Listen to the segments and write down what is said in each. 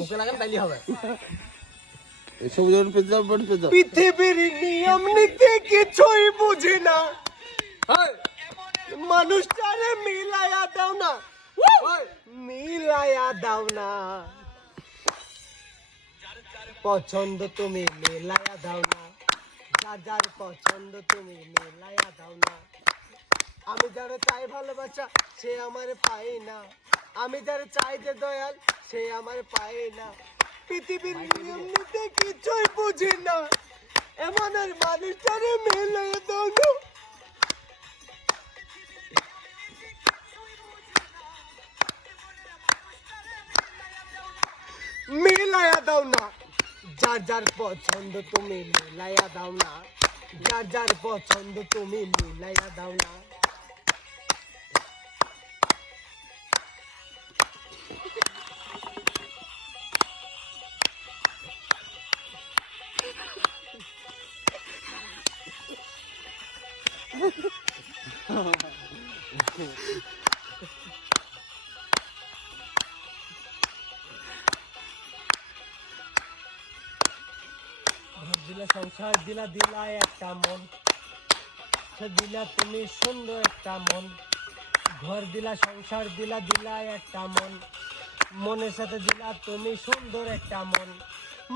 মুখে লাগান তাইলে হবে। সবুজ পেঁচা বড় পেঁচা পৃথিবীর নিয়ম নীতি কিছুই বুঝি না, মানুষটারে মিলায়া দাও না, মিলায়া দাও না, পছন্দ তুমি মিলায়া দাও না, যার যার পছন্দ তুমি মিলায়া দাও না। আমি যারা চাই ভালোবাসা সে আমার পাই না, আমি যারা চাই যে দয়াল সে আমার পাই না। পৃথিবীর নিয়ম নীতি কিছুই বুঝি না, এমনের মানুষটারে মিলায়া দাও না। মিলায়া দাও না, যার যার পছন্দ তুমি মিলায়া দাও না, যার যার পছন্দ তুমি মিলায়া দাও না। দিলা সংসার দিলা দিলা একটা মন, সে দিলা তুমি সুন্দর একটা মন। ঘর দিলা সংসার দিলা দিলা একটা মন, মনের সাথে দিলা তুমি সুন্দর একটা মন।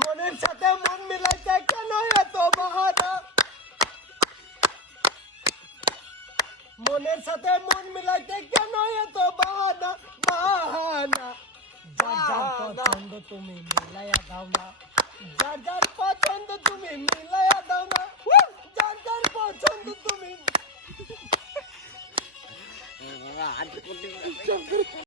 মনের সাথে মন মিলাইতে কেন এত বাহানা, মনের সাথে মন মিলাইতে কেন এত বাহানা, বাহানা। যার যার পছন্দ তুমি মিলাইয়া দাও না, যার যার পছন্দ তুমি মিলাইয়া দাও না, যার যার পছন্দ তুমি